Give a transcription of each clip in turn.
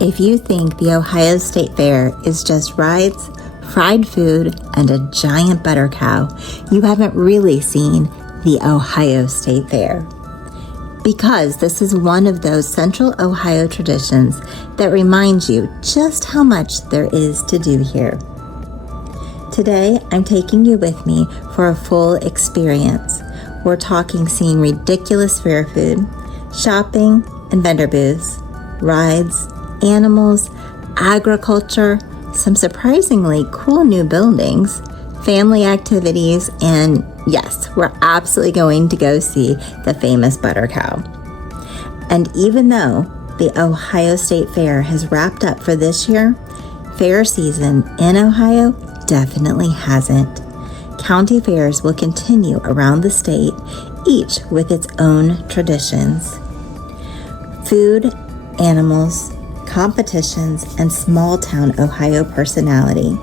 If you think the Ohio State Fair is just rides, fried food, and a giant butter cow, you haven't really seen the Ohio State Fair. Because this is one of those Central Ohio traditions that reminds you just how much there is to do here. Today, I'm taking you with me for a full experience. We're talking seeing ridiculous fair food, shopping and vendor booths, rides, animals, agriculture, some surprisingly cool new buildings, family activities, and yes, we're absolutely going to go see the famous butter cow. And even though the Ohio State Fair has wrapped up for this year, fair season in Ohio definitely hasn't. County fairs will continue around the state, each with its own traditions. Food, animals, competitions, and small-town Ohio personality.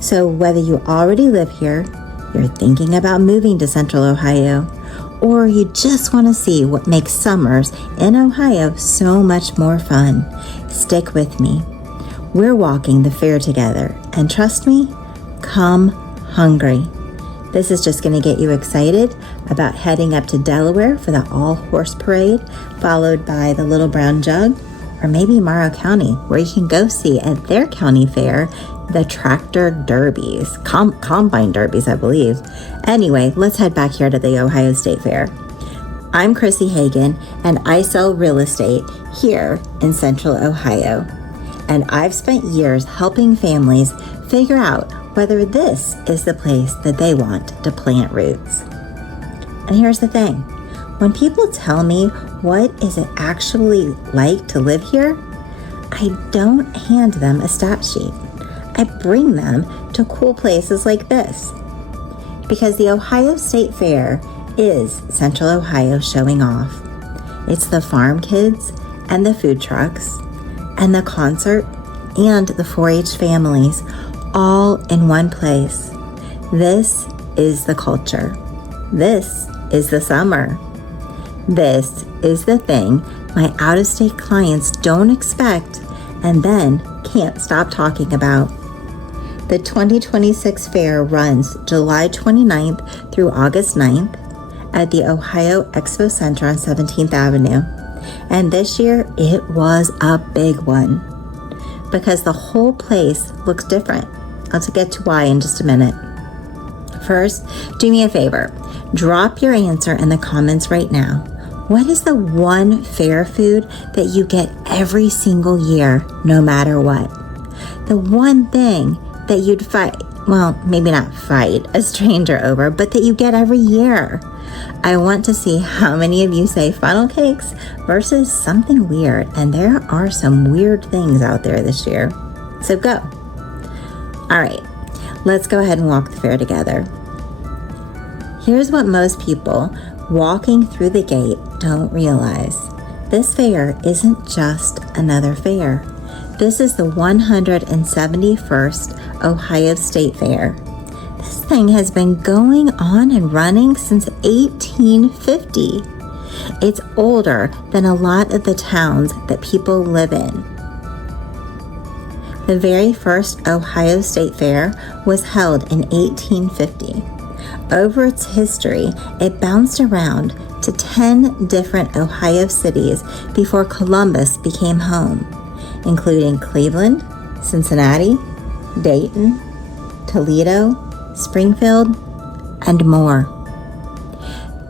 So whether you already live here, you're thinking about moving to Central Ohio, or you just want to see what makes summers in Ohio so much more fun, stick with me. We're walking the fair together, and trust me, come hungry. This is just going to get you excited about heading up to Delaware for the all-horse parade, followed by the Little Brown Jug, or maybe Morrow County, where you can go see at their county fair the tractor derbies, combine derbies, I believe. Anyway, let's head back here to the Ohio State Fair. I'm Chrissy Hagan, and I sell real estate here in Central Ohio. And I've spent years helping families figure out whether this is the place that they want to plant roots. And here's the thing. When people tell me what is it actually like to live here, I don't hand them a stat sheet. I bring them to cool places like this. Because the Ohio State Fair is Central Ohio showing off. It's the farm kids and the food trucks and the concert and the 4-H families all in one place. This is the culture. This is the summer. This is the thing my out-of-state clients don't expect and then can't stop talking about. The 2026 fair runs July 29th through August 9th at the Ohio Expo Center on 17th Avenue. And this year, it was a big one because the whole place looks different. I'll get to why in just a minute. First, do me a favor. Drop your answer in the comments right now. What is the one fair food that you get every single year, no matter what? The one thing that you'd fight, well, maybe not fight a stranger over, but that you get every year. I want to see how many of you say funnel cakes versus something weird, and there are some weird things out there this year. So go. All right, let's go ahead and walk the fair together. Here's what most people walking through the gate don't realize. This fair isn't just another fair. This is the 171st Ohio State Fair. This thing has been going on and running since 1850. It's older than a lot of the towns that people live in. The very first Ohio State Fair was held in 1850. Over its history, it bounced around to 10 different Ohio cities before Columbus became home, including Cleveland, Cincinnati, Dayton, Toledo, Springfield, and more.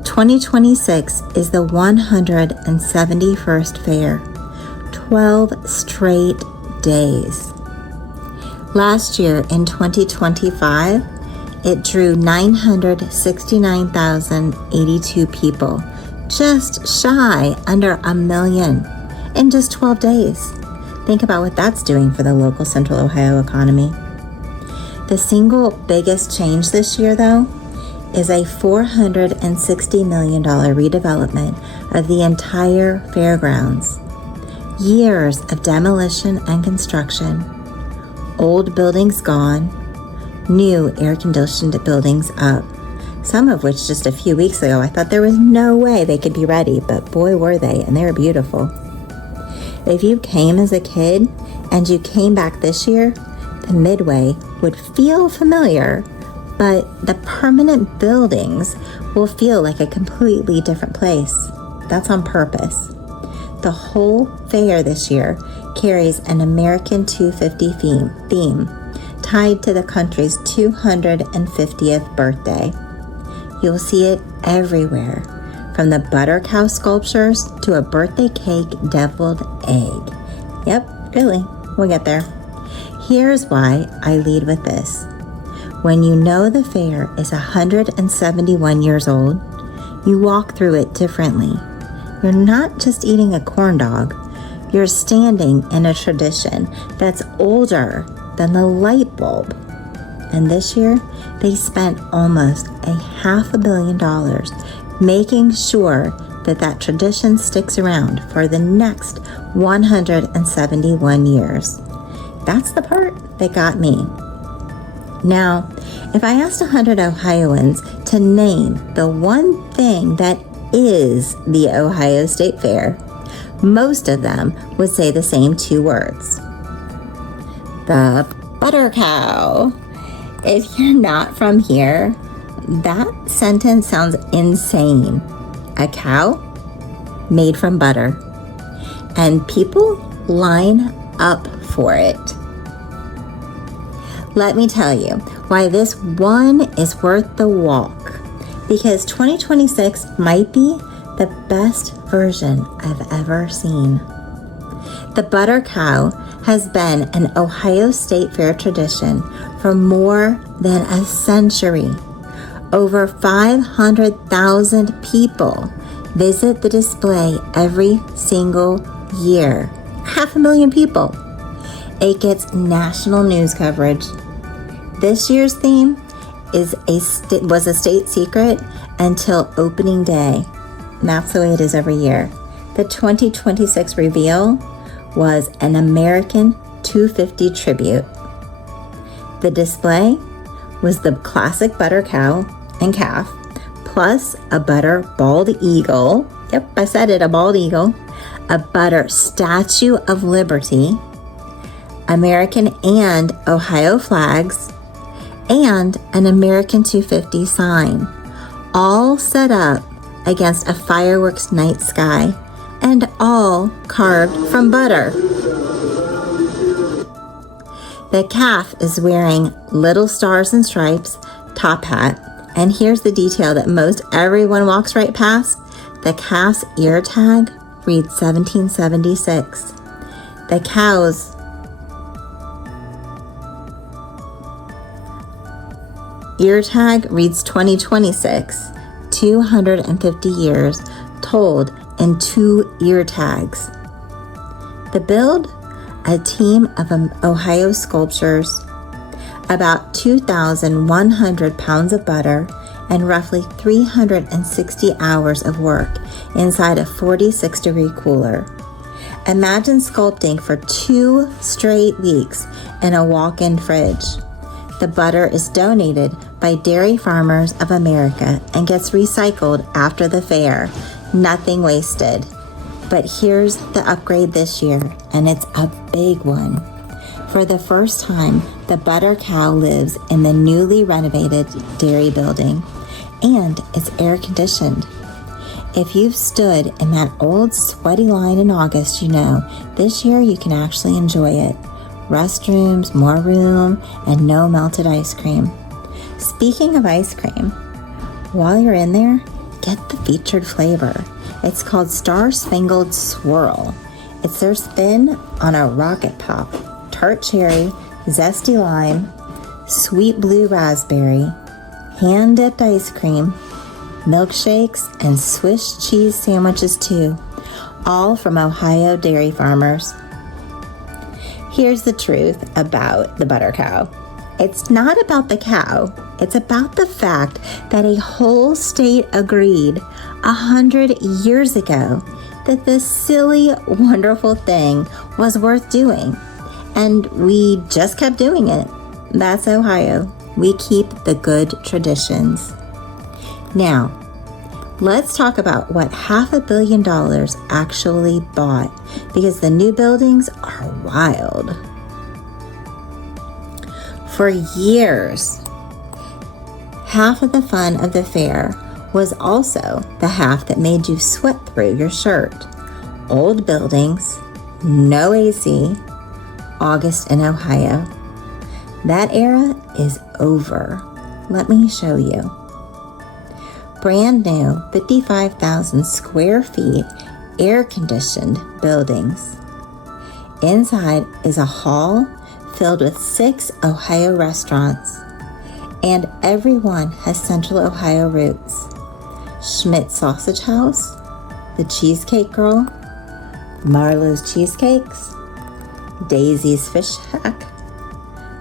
2026 is the 171st fair, 12 straight days. Last year in 2025, it drew 969,082 people, just shy under 1 million in just 12 days. Think about what that's doing for the local Central Ohio economy. The single biggest change this year, though, is a $460 million redevelopment of the entire fairgrounds. Years of demolition and construction, old buildings gone, new air-conditioned buildings up, some of which just a few weeks ago I thought there was no way they could be ready, but boy were they, and they were beautiful. If you came as a kid and you came back this year, the Midway would feel familiar, but the permanent buildings will feel like a completely different place. That's on purpose. The whole fair this year carries an American 250 theme tied to the country's 250th birthday. You'll see it everywhere, from the butter cow sculptures to a birthday cake deviled egg. Yep, really, we'll get there. Here's why I lead with this. When you know the fair is 171 years old, you walk through it differently. You're not just eating a corn dog, you're standing in a tradition that's older than the light bulb. And this year, they spent almost $500 million making sure that tradition sticks around for the next 171 years. That's the part that got me. Now, if I asked 100 Ohioans to name the one thing that is the Ohio State Fair, most of them would say the same two words. The butter cow. If you're not from here, that sentence sounds insane. A cow made from butter. And people line up for it. Let me tell you why this one is worth the walk. Because 2026 might be the best version I've ever seen. The butter cow has been an Ohio State Fair tradition for more than a century. Over 500,000 people visit the display every single year. 500,000 people. It gets national news coverage. This year's theme was a state secret until opening day. And that's the way it is every year. The 2026 reveal was an American 250 tribute. The display was the classic butter cow and calf, plus a butter bald eagle. Yep, I said it, a bald eagle. A butter Statue of Liberty, American and Ohio flags, and an American 250 sign, all set up against a fireworks night sky, and all carved from butter. The calf is wearing little stars and stripes top hat, and here's the detail that most everyone walks right past. The calf's ear tag reads 1776. The cow's ear tag reads 2026, 250 years told in 2 ear tags. The build, a team of Ohio sculptures, about 2,100 pounds of butter, and roughly 360 hours of work inside a 46-degree cooler. Imagine sculpting for 2 straight weeks in a walk-in fridge. The butter is donated by Dairy Farmers of America and gets recycled after the fair. Nothing wasted. But here's the upgrade this year, and it's a big one. For the first time, the butter cow lives in the newly renovated dairy building, and it's air conditioned. If you've stood in that old sweaty line in August, you know this year you can actually enjoy it. Restrooms, more room, and no melted ice cream. Speaking of ice cream, while you're in there, get the featured flavor. It's called Star Spangled Swirl. It's their spin on a rocket pop. Tart cherry, zesty lime, sweet blue raspberry, hand-dipped ice cream, milkshakes, and Swiss cheese sandwiches too, all from Ohio dairy farmers. Here's the truth about the butter cow. It's not about the cow. It's about the fact that a whole state agreed 100 years ago that this silly, wonderful thing was worth doing. And we just kept doing it. That's Ohio. We keep the good traditions. Now, Let's talk about what $500 million actually bought, because the new buildings are wild. For years, half of the fun of the fair was also the half that made you sweat through your shirt. Old buildings, no AC, August in Ohio. That era is over. Let me show you. Brand new 55,000 square feet air-conditioned buildings. Inside is a hall filled with 6 Ohio restaurants, and everyone has Central Ohio roots. Schmidt's Sausage House, the Cheesecake Girl, Marlowe's Cheesecakes, Daisy's Fish Shack,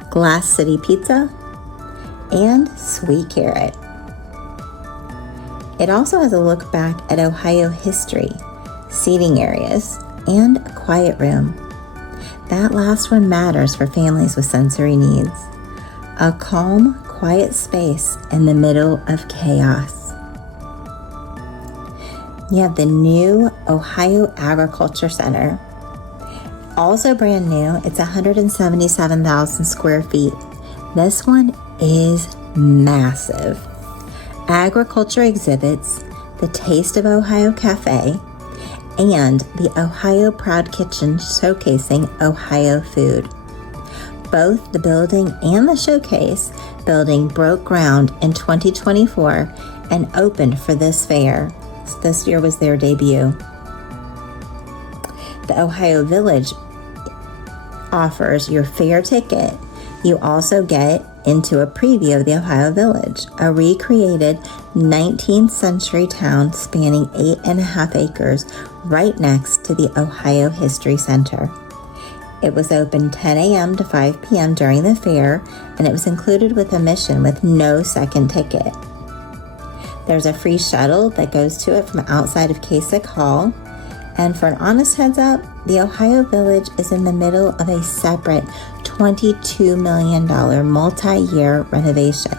Glass City Pizza, and Sweet Carrot. It also has a look back at Ohio history, seating areas, and a quiet room. That last one matters for families with sensory needs. A calm, quiet space in the middle of chaos. You have the new Ohio Agriculture Center. Also brand new, it's 177,000 square feet. This one is massive. Agriculture exhibits, the Taste of Ohio Cafe, and the Ohio Proud Kitchen showcasing Ohio food. Both the building and the showcase building broke ground in 2024 and opened for this fair. This year was their debut. The Ohio Village offers your fair ticket. You also get into a preview of the Ohio Village, a recreated 19th century town spanning 8.5 acres right next to the Ohio History Center. It was open 10 a.m. to 5 p.m. during the fair, and it was included with admission with no second ticket. There's a free shuttle that goes to it from outside of Kasich Hall. And for an honest heads up, the Ohio Village is in the middle of a separate $22 million multi-year renovation.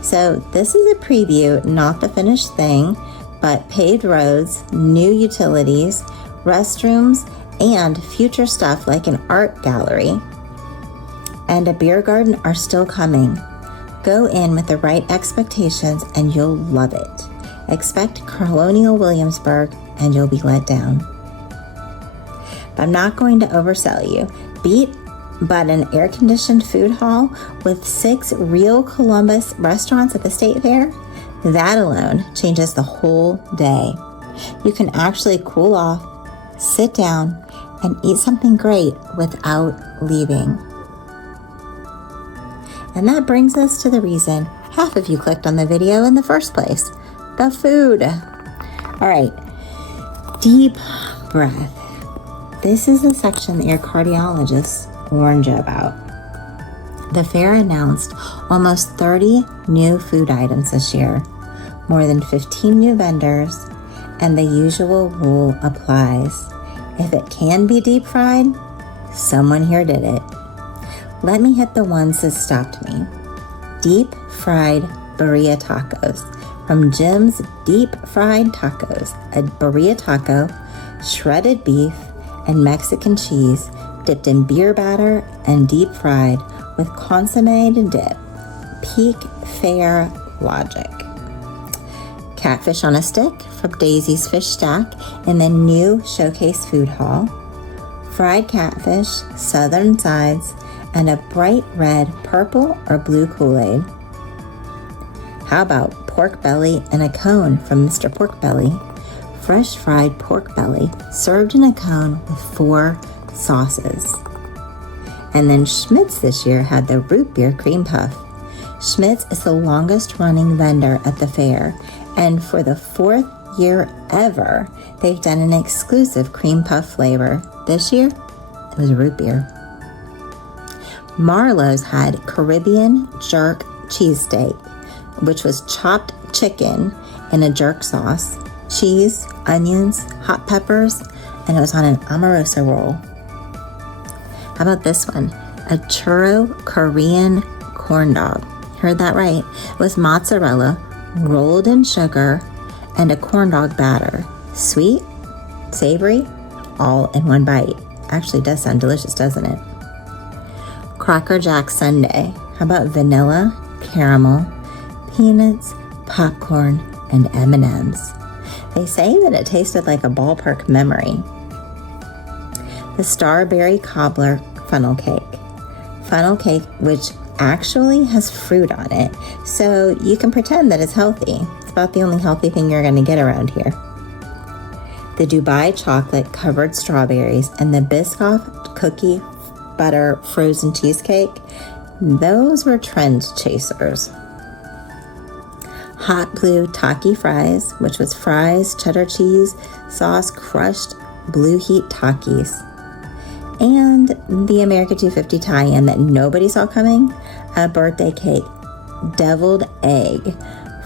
So this is a preview, not the finished thing, but paved roads, new utilities, restrooms, and future stuff like an art gallery and a beer garden are still coming. Go in with the right expectations and you'll love it. Expect Colonial Williamsburg and you'll be let down. But I'm not going to oversell you. But an air-conditioned food hall with 6 real Columbus restaurants at the State Fair, that alone changes the whole day. You can actually cool off, sit down, and eat something great without leaving. And that brings us to the reason half of you clicked on the video in the first place, the food. All right, deep breath. This is the section that your cardiologist warned you about. The fair announced almost 30 new food items this year, more than 15 new vendors, and the usual rule applies. If it can be deep fried, someone here did it. Let me hit the ones that stopped me. Deep fried birria tacos from Jim's Deep Fried Tacos. A birria taco, shredded beef, and Mexican cheese dipped in beer batter and deep fried with consommé to dip. Peak fair logic. Catfish on a stick from Daisy's Fish Shack in the new Showcase Food Hall. Fried catfish, southern sides, and a bright red, purple, or blue Kool-Aid. How about pork belly in a cone from Mr. Pork Belly? Fresh fried pork belly served in a cone with 4 sauces. And then Schmidt's this year had the root beer cream puff. Schmidt's is the longest running vendor at the fair, and for the 4th year ever, they've done an exclusive cream puff flavor. This year, it was root beer. Marlowe's had Caribbean jerk cheesesteak, which was chopped chicken in a jerk sauce, cheese, onions, hot peppers, and it was on an Amorosa roll. How about this one? A churro Korean corn dog. Heard that right. It was mozzarella rolled in sugar and a corn dog batter. Sweet, savory, all in one bite. Actually does sound delicious, doesn't it? Cracker Jack sundae. How about vanilla, caramel, peanuts, popcorn, and M&Ms? They say that it tasted like a ballpark memory. The Starberry Cobbler funnel cake. Funnel cake which actually has fruit on it, so you can pretend that it's healthy. It's about the only healthy thing you're going to get around here. The Dubai chocolate covered strawberries and the Biscoff cookie butter frozen cheesecake, those were trend chasers. Hot Blue Taki fries, which was fries, cheddar cheese, sauce, crushed blue heat Takis. And the America 250 tie-in that nobody saw coming, a birthday cake, deviled egg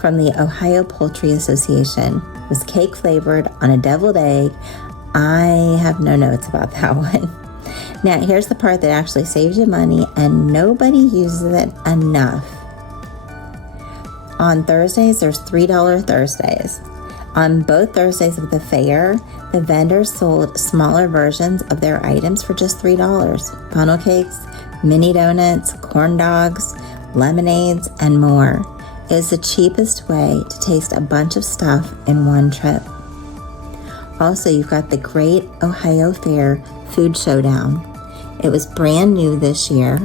from the Ohio Poultry Association. It was cake flavored on a deviled egg. I have no notes about that one. Now, here's the part that actually saves you money and nobody uses it enough. On Thursdays, there's $3 Thursdays. On both Thursdays of the fair, the vendors sold smaller versions of their items for just $3. Funnel cakes, mini donuts, corn dogs, lemonades, and more. It is the cheapest way to taste a bunch of stuff in one trip. Also, you've got the Great Ohio Fair Food Showdown. It was brand new this year.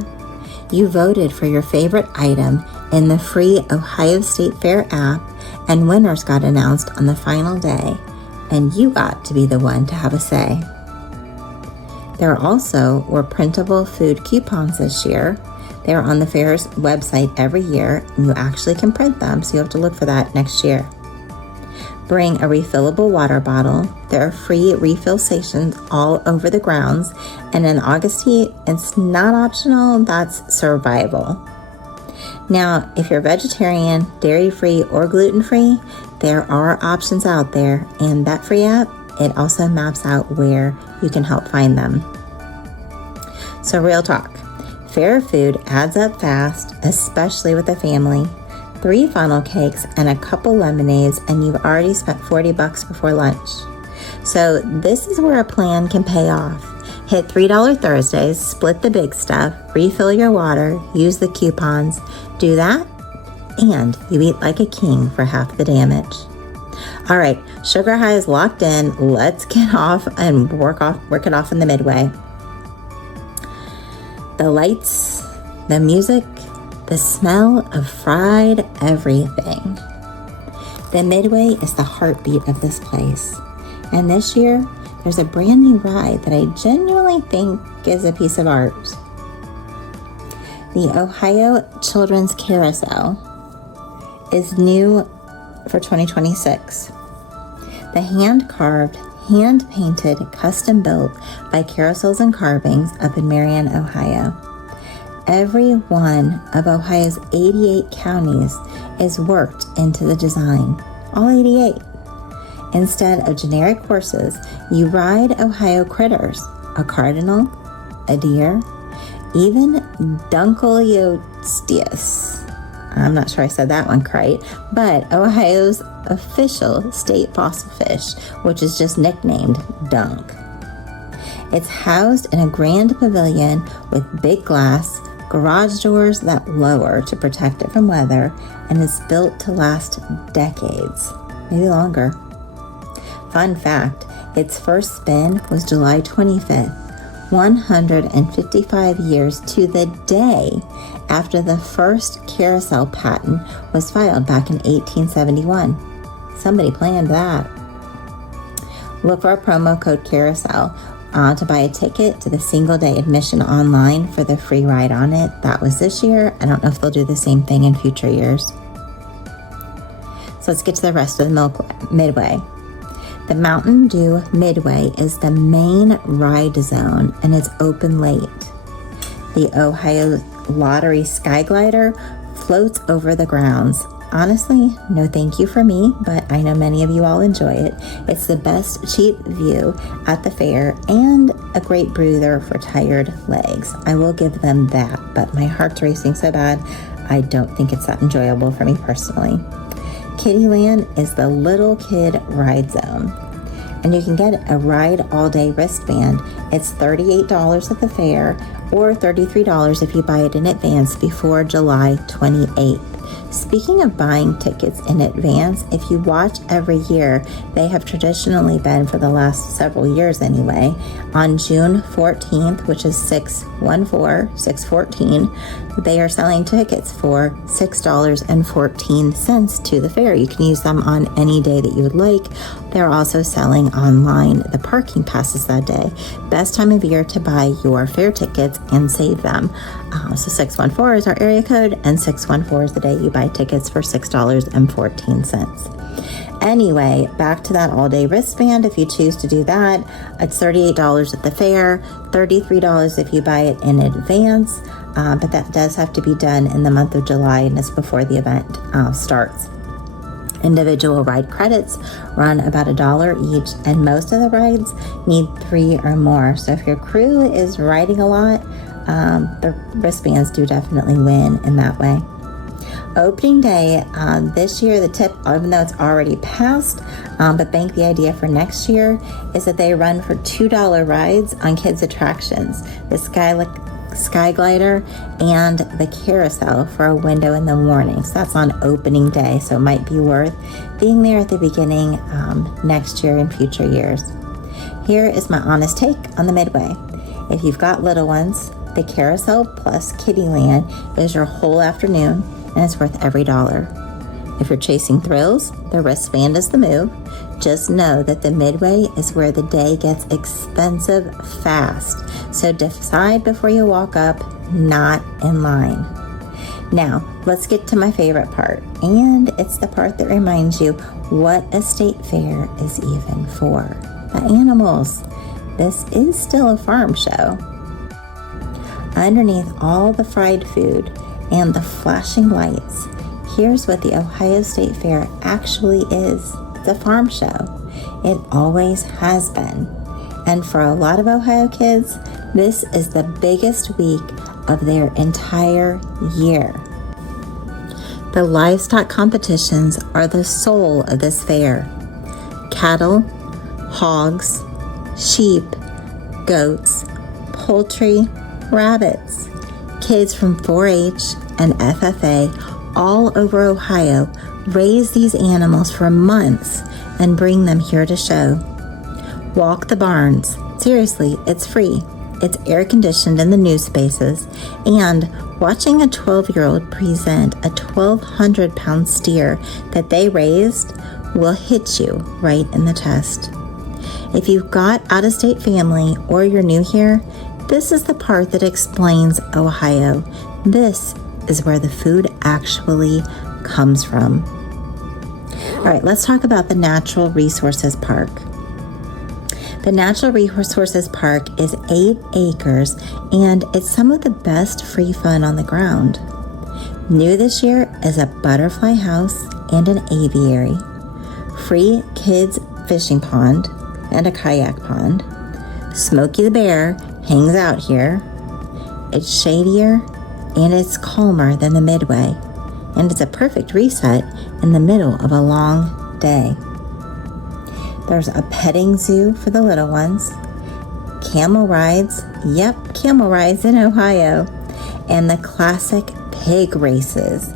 You voted for your favorite item in the free Ohio State Fair app, and winners got announced on the final day, and you got to be the one to have a say. There also were printable food coupons this year. They are on the fair's website every year, and you actually can print them, so you have to look for that next year. Bring a refillable water bottle. There are free refill stations all over the grounds, and in August heat, it's not optional, that's survival. Now, if you're vegetarian, dairy-free, or gluten-free, there are options out there, and that free app, it also maps out where you can help find them. So real talk, fair food adds up fast, especially with a family. 3 funnel cakes and a couple lemonades, and you've already spent $40 before lunch. So this is where a plan can pay off. Hit $3 Thursdays, split the big stuff, refill your water, use the coupons, do that, and you eat like a king for half the damage. All right, Sugar High is locked in. Let's get off and work it off in the Midway. The lights, the music, the smell of fried everything. The Midway is the heartbeat of this place. And this year, there's a brand new ride that I genuinely think is a piece of art. The Ohio Children's Carousel is new for 2026. The hand-carved, hand-painted, custom-built by Carousels and Carvings up in Marion, Ohio. Every one of Ohio's 88 counties is worked into the design. All 88. Instead of generic horses, you ride Ohio critters, a cardinal, a deer, even Dunkeliosteus. I'm not sure I said that one right, but Ohio's official state fossil fish, which is just nicknamed Dunk. It's housed in a grand pavilion with big glass, garage doors that lower to protect it from weather, and is built to last decades, maybe longer. Fun fact, its first spin was July 25th, 155 years to the day after the first carousel patent was filed back in 1871. Somebody planned that. Look for our promo code carousel to buy a ticket to the single-day admission online for the free ride on it. That was this year. I don't know if they'll do the same thing in future years. So let's get to the rest of the Midway. The Mountain Dew Midway is the main ride zone, and it's open late. The Ohio Lottery Skyglider floats over the grounds. Honestly, no thank you for me, but I know many of you all enjoy it. It's the best cheap view at the fair and a great breather for tired legs. I will give them that, but my heart's racing so bad, I don't think it's that enjoyable for me personally. Kiddieland is the little kid ride zone. And you can get a ride all-day wristband. It's $38 at the fair or $33 if you buy it in advance before July 28th. Speaking of buying tickets in advance, if you watch every year, they have traditionally been, for the last several years anyway, on June 14th, which is 6/14, they are selling tickets for $6.14 to the fair. You can use them on any day that you would like. They're also selling online the parking passes that day. Best time of year to buy your fair tickets and save them. So 614 is our area code, and 614 is the day you buy tickets for $6.14. Anyway, back to that all-day wristband. If you choose to do that, it's $38 at the fair, $33 if you buy it in advance, but that does have to be done in the month of July, and it's before the event starts. Individual ride credits run about $1 each, and most of the rides need 3 or more. So if your crew is riding a lot, the wristbands do definitely win in that way. Opening day this year, the tip, even though it's already passed, but bank the idea for next year, is that they run for $2 rides on kids' attractions. The Sky Glider and the carousel for a window in the morning. So that's on opening day, so it might be worth being there at the beginning next year and future years. Here is my honest take on the Midway. If you've got little ones, the carousel plus Kiddieland is your whole afternoon, and it's worth every dollar. If you're chasing thrills, the wristband is the move. Just know that the Midway is where the day gets expensive fast. So decide before you walk up, not in line. Now, let's get to my favorite part, and it's the part that reminds you what a state fair is even for. The animals. This is still a farm show. Underneath all the fried food and the flashing lights, here's what the Ohio State Fair actually is. It's a farm show. It always has been. And for a lot of Ohio kids, this is the biggest week of their entire year. The livestock competitions are the soul of this fair. Cattle, hogs, sheep, goats, poultry, rabbits. Kids from 4-H and FFA all over Ohio raise these animals for months and bring them here to show. Walk the barns. Seriously, it's free. It's air conditioned in the new spaces, and watching a 12-year-old present a 1,200-pound steer that they raised will hit you right in the chest. If you've got out-of-state family or you're new here, this is the part that explains Ohio. This is where the food actually comes from. All right, let's talk about the Natural Resources Park. The Natural Resources Park is 8 acres, and it's some of the best free fun on the ground. New this year is a butterfly house and an aviary, free kids fishing pond and a kayak pond. Smokey the Bear hangs out here. It's shadier and it's calmer than the Midway, and it's a perfect reset in the middle of a long day. There's a petting zoo for the little ones, camel rides, camel rides in Ohio, and the classic pig races.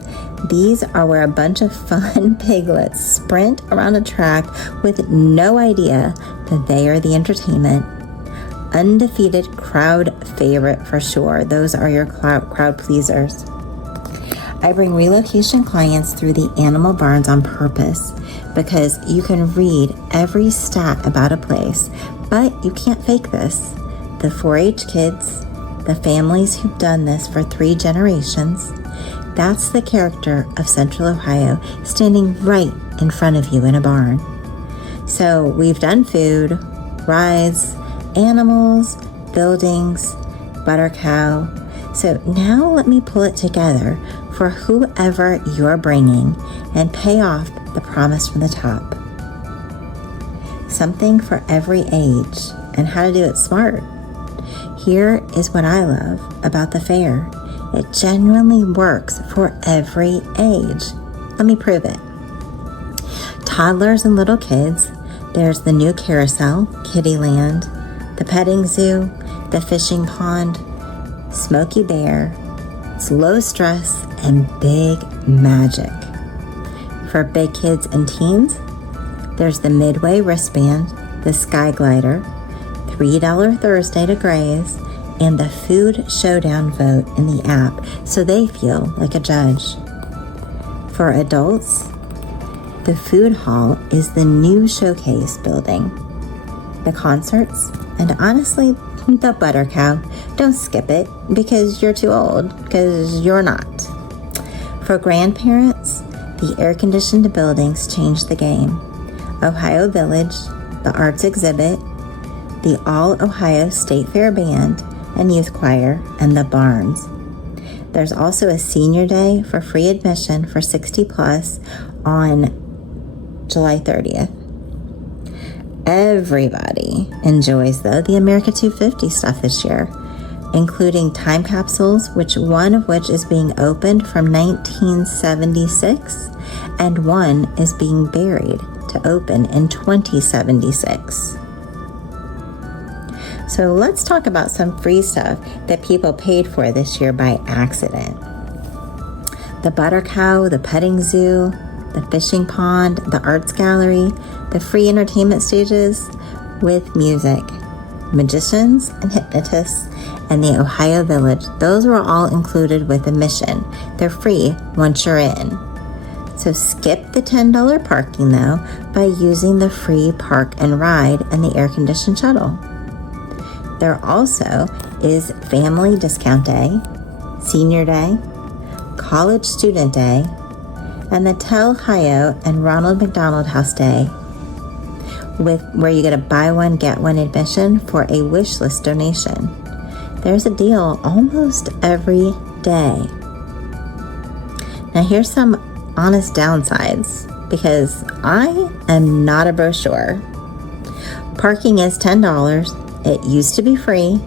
These are where a bunch of fun piglets sprint around a track with no idea that they are the entertainment. Undefeated crowd favorite for sure. Those are your crowd pleasers. I bring relocation clients through the animal barns on purpose because you can read every stat about a place, but you can't fake this. The 4-H kids, the families who've done this for 3 generations, that's the character of Central Ohio standing right in front of you in a barn. So we've done food, rides, animals, buildings, butter cow. So now let me pull it together for whoever you're bringing and pay off the promise from the top. Something for every age, and how to do it smart. Here is what I love about the fair. It genuinely works for every age. Let me prove it. toddlers and little kids, there's the new carousel, Kittyland, the petting zoo, the fishing pond, Smokey Bear. It's low stress and big magic. For big kids and teens, there's the Midway wristband, the Sky Glider, $3 Thursday to graze, and the Food Showdown vote in the app so they feel like a judge. For adults, the food hall is the new showcase building. The concerts, and honestly, the Butter Cow. Don't skip it because you're too old, because you're not. For grandparents, the air-conditioned buildings changed the game. Ohio Village, the Arts Exhibit, the All-Ohio State Fair Band and Youth Choir, and the Barns. There's also a Senior Day for free admission for 60 plus on July 30th. Everybody enjoys, though, the America 250 stuff this year, including time capsules, one of which is being opened from 1976, and one is being buried to open in 2076. So let's talk about some free stuff that people paid for this year by accident. The Butter Cow, the petting zoo, the fishing pond, the arts gallery, the free entertainment stages with music, magicians and hypnotists, and the Ohio Village. Those were all included with admission. They're free once you're in. So skip the $10 parking, though, by using the free park and ride and the air-conditioned shuttle. There also is Family Discount Day, Senior Day, College Student Day, and the Tell Ohio and Ronald McDonald House Day, where you get a buy one, get one admission for a wish list donation. There's a deal almost every day. Now here's some honest downsides, because I am not a brochure. Parking is $10. It used to be free,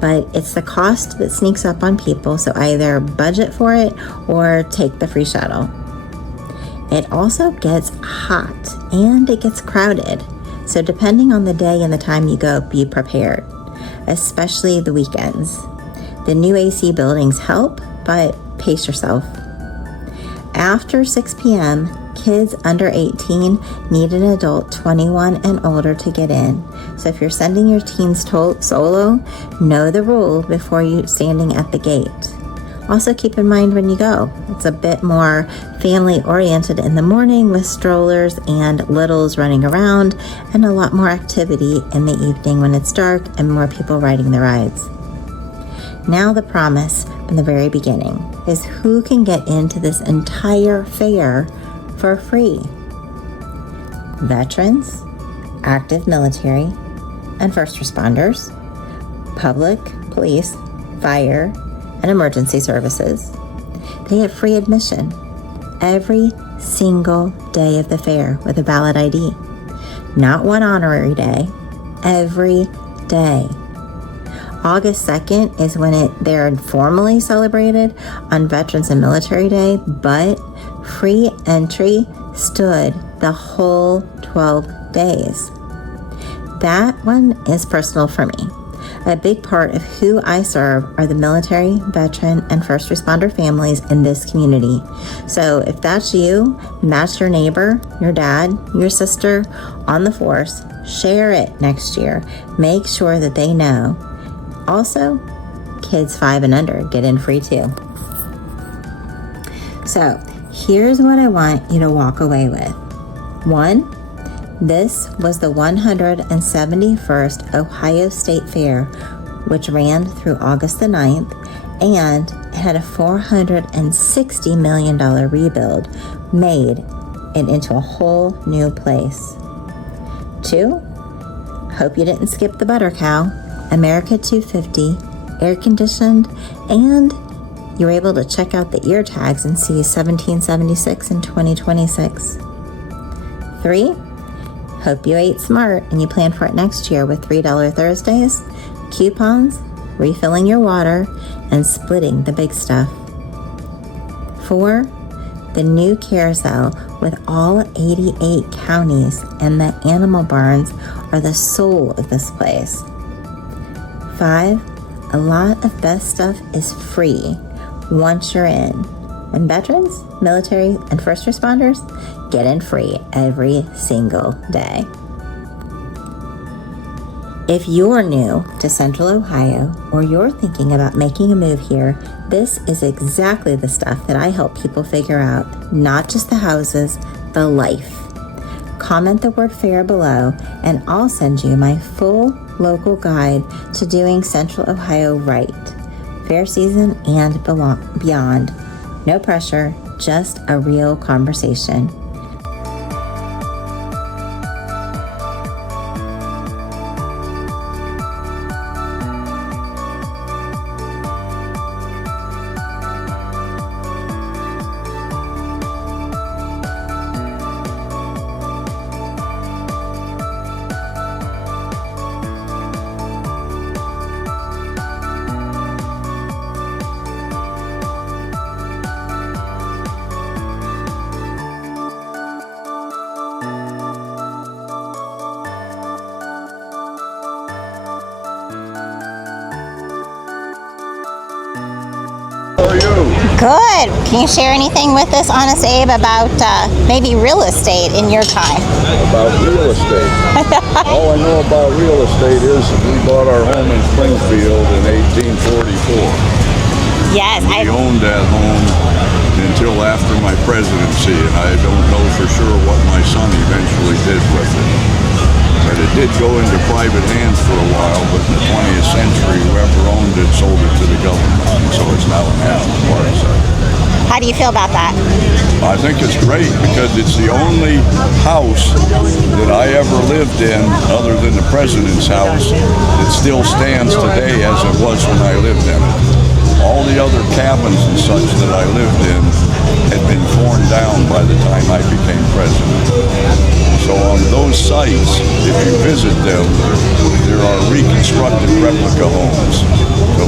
but it's the cost that sneaks up on people, so either budget for it or take the free shuttle. It also gets hot and it gets crowded, so depending on the day and the time you go, be prepared, especially the weekends. The new AC buildings help, but pace yourself. After 6 p.m., kids under 18 need an adult 21 and older to get in. So if you're sending your teens solo, know the rule before you standing at the gate. Also keep in mind when you go, it's a bit more family oriented in the morning with strollers and littles running around, and a lot more activity in the evening when it's dark and more people riding the rides. Now the promise from the very beginning is who can get into this entire fair for free. Veterans, active military, and first responders, public, police, fire, and emergency services. They have free admission every single day of the fair with a valid ID. Not one honorary day, every day. August 2nd is when they're formally celebrated on Veterans and Military Day, but free entry stood the whole 12 days. That one is personal for me. A big part of who I serve are the military, veteran, and first responder families in this community. So if that's you, match your neighbor, your dad, your sister on the force, share it next year. Make sure that they know. Also, kids 5 and under get in free too. So here's what I want you to walk away with. 1, this was the 171st Ohio State Fair, which ran through August the 9th, and it had a $460 million rebuild, made it into a whole new place. 2, hope you didn't skip the Butter Cow, America 250, air conditioned, and you were able to check out the ear tags and see 1776 and 2026. 3, hope you ate smart and you plan for it next year with $3 Thursdays, coupons, refilling your water, and splitting the big stuff. 4, The new carousel with all 88 counties and the animal barns are the soul of this place. 5, a lot of best stuff is free once you're in. And veterans, military, and first responders get in free every single day. If you're new to Central Ohio or you're thinking about making a move here, this is exactly the stuff that I help people figure out, not just the houses, the life. Comment the word fair below and I'll send you my full local guide to doing Central Ohio right. Fair season and beyond. No pressure, just a real conversation. Good. Can you share anything with us, Honest Abe, about maybe real estate in your time? About real estate? All I know about real estate is we bought our home in Springfield in 1844. Yes. We owned that home until after my presidency, and I don't know for sure what my son eventually did with it. But it did go into private hands for a while, but in the 20th century, whoever owned it sold it to the government, and so it's now a national park site. How do you feel about that? I think it's great because it's the only house that I ever lived in, other than the president's house, that still stands today as it was when I lived in it. All the other cabins and such that I lived in had been torn down by the time I became president. So on those sites, if you visit them, there are reconstructed replica homes. The